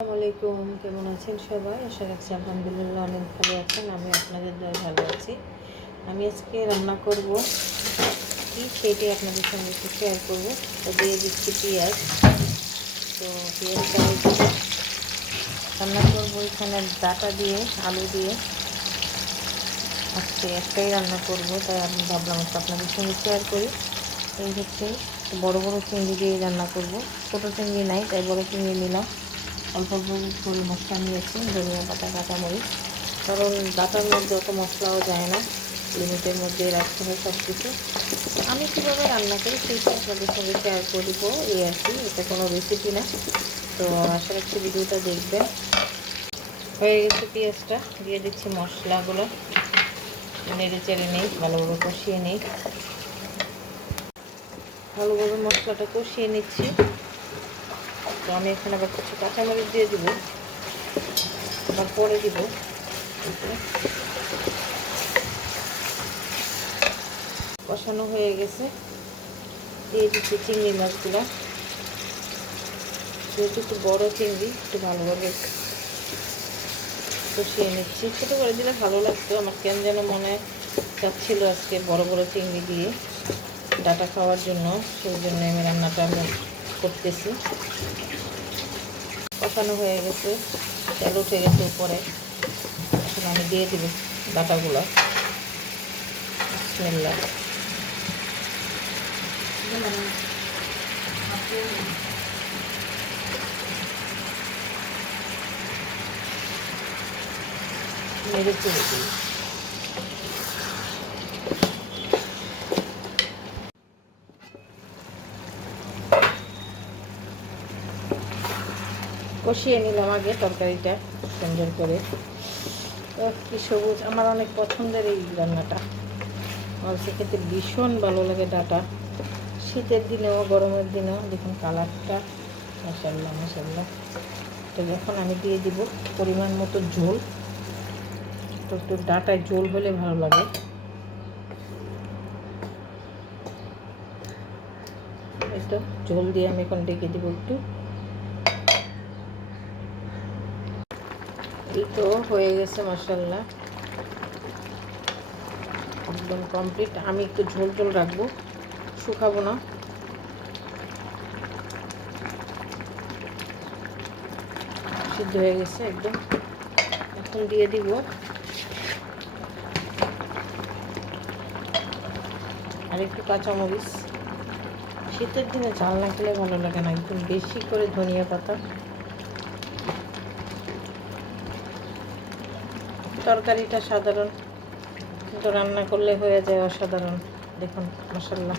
আসসালামু আলাইকুম, কেমন আছেন সবাই? আশা রাখছি আলহামদুলিল্লাহ অনেক ভালো আছেন। আমি আপনাদের দয়ায় ভালো আছি। আমি আজকে রান্না করব কি সেটাই আপনাদের সঙ্গে একটু শেয়ার করবো। তো দিয়ে দিচ্ছি পেঁয়াজ। তো পেঁয়াজটা রান্না করবো এখানে ডাটা দিয়ে, আলু দিয়ে। আজকে একটাই রান্না করব, তাই আমি ভাবলাম একটু আপনাদের সঙ্গে শেয়ার করি। এই হচ্ছে বড় বড় চিংড়ি দিয়ে রান্না করব। ছোটো চিংড়ি নাই, তাই বড় চিংড়ি নিলাম। অল্প অল্প করে মশলা নিয়েছি, ধনিয়া পাতা, কাঁচামরিচ, কারণ ডাটার মধ্যে অত মশলাও যায় না, লিমিটের মধ্যে রাখতে হয় সব কিছু। আমি কীভাবে রান্না করি সেইটা আপনাদের সঙ্গে শেয়ার করব, এই আর কি। এটা কোনো রেসিপি না। তো আশা রাখছি ভিডিওটা দেখবেন। হয়ে গেছে পেঁয়াজটা, দিয়ে দিচ্ছি মশলাগুলো, নেড়ে চেড়ে নেই, ভালোভাবে কষিয়ে নেই। ভালোভাবে মশলাটা কষিয়ে নিচ্ছি। তো আমি এখানে আবার কিছু কাঁচামরিচ দিয়ে দিব, আবার পরে দিব। কষানো হয়ে গেছে, দিয়ে দিচ্ছি চিংড়ি মাছগুলো। যেহেতু একটু বড়ো চিংড়ি, একটু ভালোভাবে কষিয়ে নিচ্ছি। ছোটো করে দিলে ভালো লাগতো, আমার কেন যেন মনে চাচ্ছিলো আজকে বড় বড় চিংড়ি দিয়ে ডাটা খাওয়ার জন্য, সেই জন্য আমি রান্নাটা করতেছি। কষানো হয়ে গেছে, তেল উঠে গেছে উপরে। এখন আমি দিয়ে দেব ডাটাগুলো। বিসমিল্লাহ। নেড়ে চেড়ে দিই। কষিয়ে নিলাম আগে তরকারিটা সুন্দর করে। কি সবুজ, আমার অনেক পছন্দের এই রান্নাটা। আমার খেতে ভীষণ ভালো লাগে ডাটা, শীতের দিনেও গরমের দিনেও। দেখুন কালারটা, মাশাআল্লাহ মাশাআল্লাহ। তো এখন আমি দিয়ে দিব পরিমাণ মতো ঝোল। তো একটু ডাটায় ঝোল হলে ভালো লাগে। এই তো ঝোল দিয়ে আমি এখন ডেকে দিব একটু। এই তো হয়ে গেছে মাশাআল্লাহ, একদম কমপ্লিট। আমি একটু ঝোল ঝোল রাখবো, শুকাবো না। সিদ্ধ হয়ে গেছে একদম। এখন দিয়ে দিব আর একটু কাঁচামরিচ। শীতের দিনে ঝাল না খেলে ভালো লাগে না, একদম বেশি করে ধনিয়া পাতা। তরকারিটা সাধারণ, কিন্তু রান্না করলে হয়ে যায় অসাধারণ। দেখুন মাশাআল্লাহ,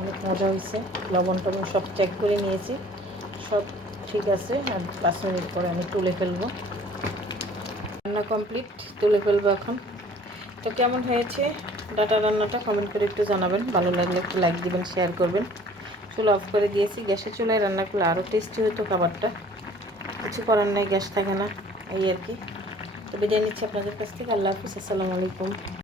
অনেক মজা হয়েছে। লবণ টবণ সব চেক করে নিয়েছি, সব ঠিক আছে। আর 5 মিনিট পরে আমি তুলে ফেলবো। রান্না কমপ্লিট, তুলে ফেলবো এখন। তো কেমন হয়েছে ডাটা রান্নাটা কমেন্ট করে একটু জানাবেন। ভালো লাগলে একটু লাইক দিবেন, শেয়ার করবেন। চুলা অফ করে দিয়েছি, গ্যাসের চুলায় রান্না করলে আরও টেস্টি হতো খাবারটা। কিছু করার নাই, গ্যাস থাকে না, এই আর কি। তো বিদায় নিচ্ছি আপনাদের কাছ থেকে। আল্লাহ হাফিজ, আসসালামু আলাইকুম।